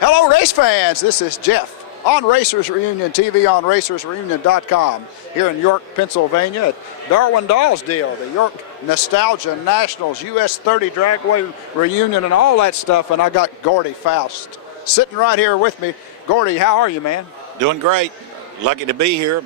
Hello, race fans. This is Jeff on Racers Reunion TV on racersreunion.com here in York, Pennsylvania at Darwin Dahlsdale, the York Nostalgia Nationals US 30 Dragway Reunion and all that stuff. And I got Gordy Foust sitting right here with me. Gordy, how are you, man? Doing great. Lucky to be here.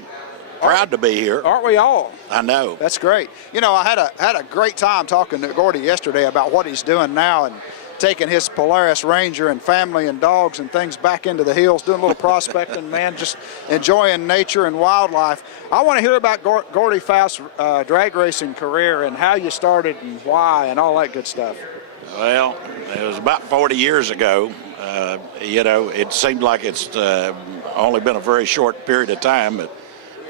Proud to be here. Aren't we all? I know. That's great. You know, I had a great time talking to Gordy yesterday about what he's doing now and taking his Polaris Ranger and family and dogs and things back into the hills, doing a little prospecting, man, just enjoying nature and wildlife. I want to hear about Gordy Foust's drag racing career and how you started and why and all that good stuff. Well, it was about 40 years ago. You know, it seemed like it's only been a very short period of time, but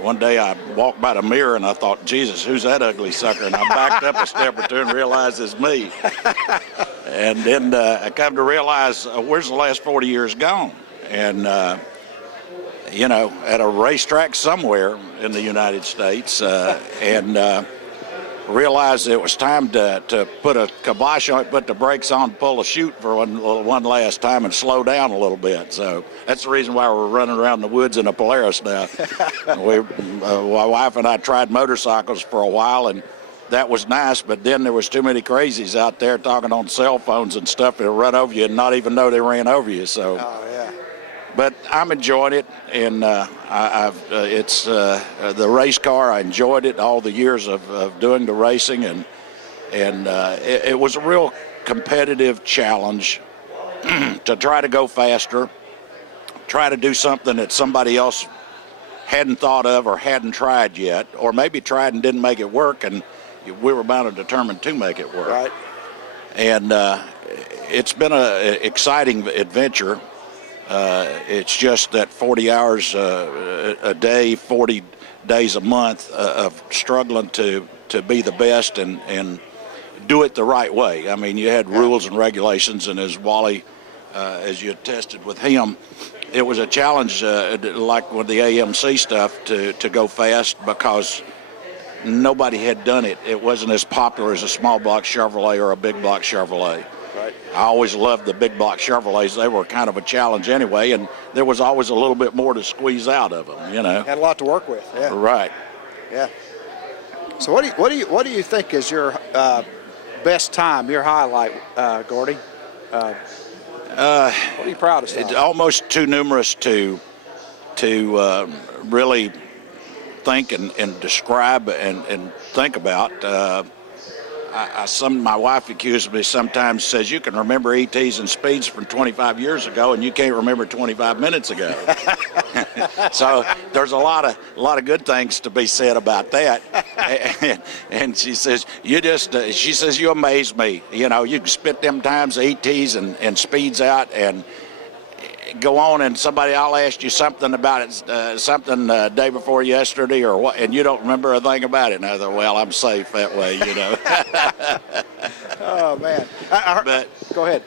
one day I walked by the mirror and I thought, Jesus, who's that ugly sucker? And I backed up a step or two and realized it's me. And then I come to realize, where's the last 40 years gone? And, you know, at a racetrack somewhere in the United States, and realized it was time to put a kibosh on it, put the brakes on, pull the chute for one last time and slow down a little bit. So that's the reason why we're running around the woods in a Polaris now. My wife and I tried motorcycles for a while, and that was nice, but then there was too many crazies out there talking on cell phones and stuff that'll run over you and not even know they ran over you. So. Oh, yeah. But I'm enjoying it, and it's the race car. I enjoyed it all the years of doing the racing, and it was a real competitive challenge to try to go faster, try to do something that somebody else hadn't thought of or hadn't tried yet, or maybe tried and didn't make it work, and we were bound and determined to make it work. Right. And it's been an exciting adventure. It's just that 40 hours a day, 40 days a month of struggling to be the best and do it the right way. I mean, you had rules and regulations, and as Wally, as you tested with him, it was a challenge like with the AMC stuff to go fast because nobody had done it. It wasn't as popular as a small block Chevrolet or a big block Chevrolet. Right. I always loved the big block Chevrolets. They were kind of a challenge anyway, and there was always a little bit more to squeeze out of them, you know. Had a lot to work with. Yeah. Right. Yeah. So what do you think is your best time, your highlight, Gordy? What are you proudest of? It's almost too numerous to really think and describe and think about. My wife accuses me sometimes, says you can remember ETs and speeds from 25 years ago and you can't remember 25 minutes ago. So there's a lot of good things to be said about that. And she says, she says, you amaze me. You know, you can spit them times, ETs and speeds out and go on, and I'll ask you something about it, something day before yesterday or what, and you don't remember a thing about it. And I thought, well, I'm safe that way, you know. Oh, man. But go ahead.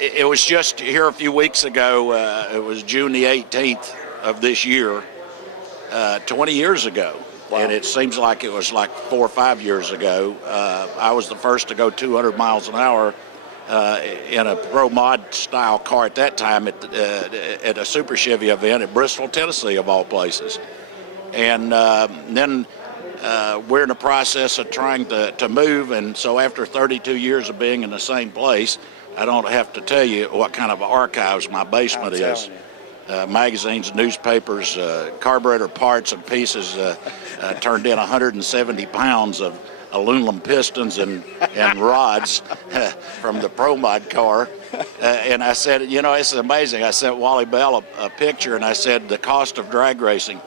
It was just here a few weeks ago. It was June the 18th of this year, 20 years ago. Wow. And it seems like it was like 4 or 5 years ago. I was the first to go 200 miles an hour in a pro mod style car at that time at a Super Chevy event at Bristol, Tennessee, of all places. And then we're in the process of trying to move, and so after 32 years of being in the same place, I don't have to tell you what kind of archives my basement is. Magazines, newspapers, carburetor parts and pieces, turned in 170 pounds of aluminum pistons and rods from the Pro Mod car. And I said, you know, this is amazing. I sent Wally Bell a picture, and I said, the cost of drag racing.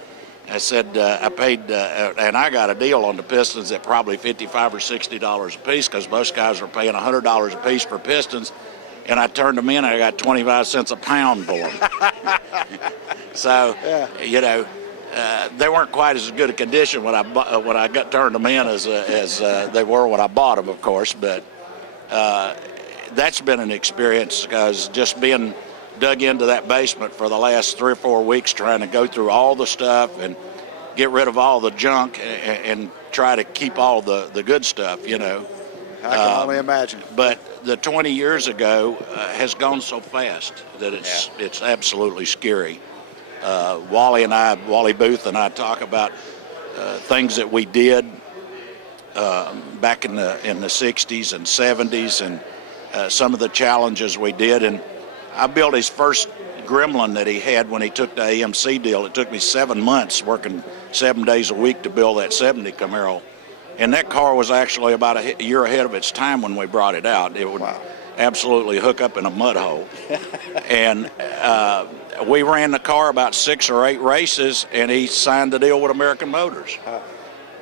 I said, I paid, and I got a deal on the pistons at probably $55 or $60 a piece because most guys were paying $100 a piece for pistons. And I turned them in, and I got 25 cents a pound for them. So, you know, they weren't quite as good a condition when I got turned them in as they were when I bought them, of course. But that's been an experience because just being dug into that basement for the last 3 or 4 weeks trying to go through all the stuff and get rid of all the junk and try to keep all the good stuff, you know. I can only imagine. But the 20 years ago has gone so fast that it's absolutely scary. Wally Booth and I talk about things that we did back in the 60s and 70s, and some of the challenges we did. And I built his first Gremlin that he had when he took the AMC deal. It took me 7 months, working 7 days a week, to build that 70 Camaro. And that car was actually about a year ahead of its time when we brought it out. It would absolutely hook up in a mud hole. And we ran the car about 6 or 8 races, and he signed the deal with American Motors.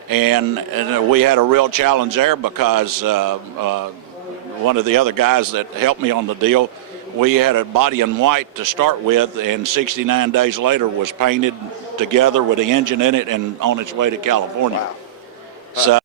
And we had a real challenge there because one of the other guys that helped me on the deal, we had a body in white to start with, and 69 days later was painted together with the engine in it and on its way to California. Wow. So